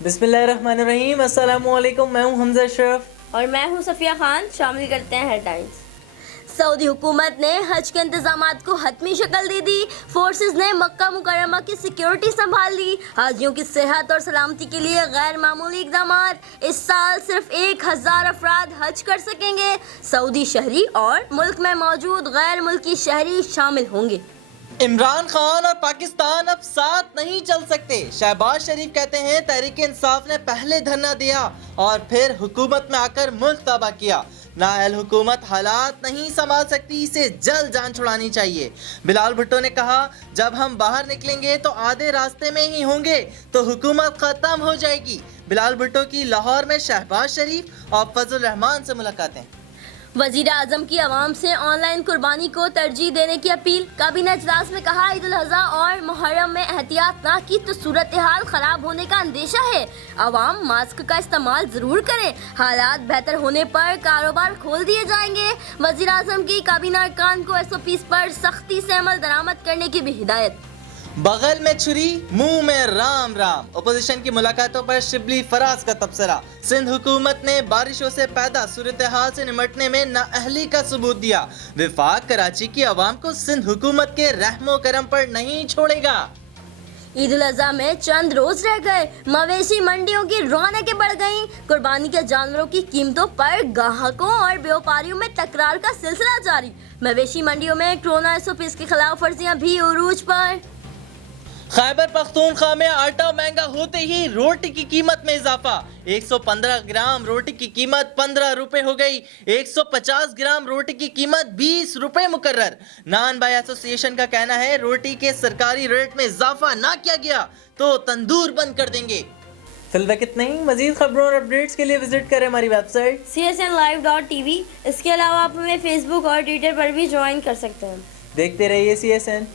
बिस्मिल्लाहिर्रहमानिर्रहीम। अस्सलामुअलैकुम। मैं हूं हमजा अशरफ और मैं हूं सफिया खान। शामिल करते हैं हेडलाइंस। सऊदी हुकूमत ने हज के इंतजामात को हतमी शक्ल दे दी। फोर्सेस ने मक्का मुकर्रमा की सिक्योरिटी संभाल ली। हाजियों की सेहत और सलामती के लिए गैर मामूली इकदामात। इस साल सिर्फ 1000 अफराद हज कर सकेंगे। सऊदी शहरी और मुल्क में मौजूद गैर मुल्की शहरी शामिल होंगे। इमरान खान और पाकिस्तान अब साथ नहीं चल सकते। शहबाज शरीफ कहते हैं तहरीक इंसाफ ने पहले धरना दिया और फिर हुकूमत में आकर मुल्क तबाह किया। नाअहल हुकूमत हालात नहीं संभाल सकती, इसे जल्द जान छुड़ानी चाहिए। बिलाल भुट्टो ने कहा, जब हम बाहर निकलेंगे तो आधे रास्ते में ही होंगे तो हुकूमत खत्म हो जाएगी। बिलाल भुट्टो की लाहौर में शहबाज शरीफ और फजल रहमान से मुलाकातें। वजीर आजम की आवाम से ऑनलाइन कुर्बानी को तरजीह देने की अपील। काबीना इजलास में कहा, ईद उल अज़हा और मुहर्रम में एहतियात ना की तो सूरत हाल खराब होने का अंदेशा है। आवाम मास्क का इस्तेमाल जरूर करें। हालात बेहतर होने पर कारोबार खोल दिए जाएंगे। वजीर आजम की काबीना अरकान को SOPs पर सख्ती से अमल दरामद करने की भी हिदायत। बगल में छुरी मुंह में राम राम। अपोजिशन की मुलाकातों पर शिबली फराज का तबसरा। सिंध हुकूमत ने बारिशों से पैदा सूरत हाल से निमटने में नाअहली का सबूत दिया। विफाक कराची की आवाम को सिंध हुकूमत के रहमो करम पर नहीं छोड़ेगा। ईद उल अज़हा में चंद रोज रह गए, मवेशी मंडियों की रौनकें बढ़ गईं। कुर्बानी के जानवरों की कीमतों पर ग्राहकों और व्यापारियों में तकरार का सिलसिला जारी। मवेशी मंडियों में कोरोना SOPs की खिलाफ वर्जियां भी उरूज पर। खैबर पख्तूनख्वा में आटा महंगा होते ही रोटी की कीमत में इजाफा। 115 ग्राम रोटी की कीमत 15 रुपए हो गई। 150 ग्राम रोटी की कीमत 20 रुपए मुकर्रर। नान बाई एसोसिएशन का कहना है, रोटी के सरकारी रेट में इजाफा ना किया गया तो तंदूर बंद कर देंगे। फिलहाल इतना ही। मजीद खबरों और अपडेट्स के लिए विजिट करें हमारी वेबसाइट csnlive.tv। इसके अलावा आप हमें फेसबुक और ट्विटर पर भी ज्वाइन कर सकते हैं। देखते रहिए CSN।